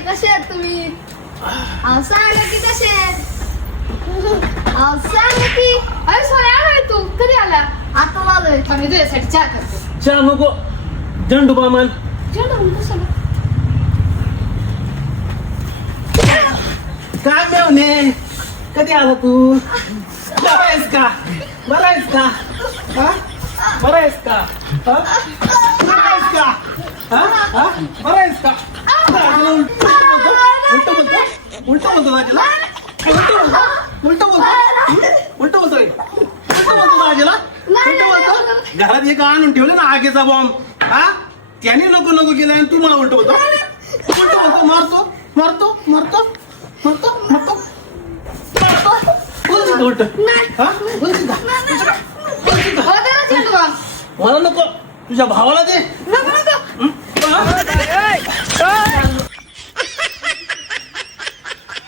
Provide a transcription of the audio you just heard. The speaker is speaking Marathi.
तुम्ही? अहो सांगा की कसे अहो सांगा की. अरे सोने आलाय तू. कधी आला? आता आलोय. थांब मी तुझ्यासाठी चहा करते. चहा नको. झेंडू बामन. जेवण होऊन कशाला? काय मेवणे? कधी आला तू? बरा आहेस का? बरा आहेस का? हा? बरा आहेस का? हा? बरा आहेस का? हा? हा? बरा आहेस का दाजीला उलट बोलतो उलट बोलतो उलट बोलतो? उलट बोलतो? उलट बोलतो उलट बोलतो घरात एक आणून ठेवले ना आगीचा बॉम्ब हा? त्याने नको नको केलं आणि तू मला उलट बोलतो. उलट बोलतो मारतो मारतो मारतो मारतो मारतो. उलट. हा? मला नको. तुझ्या भावाला दे.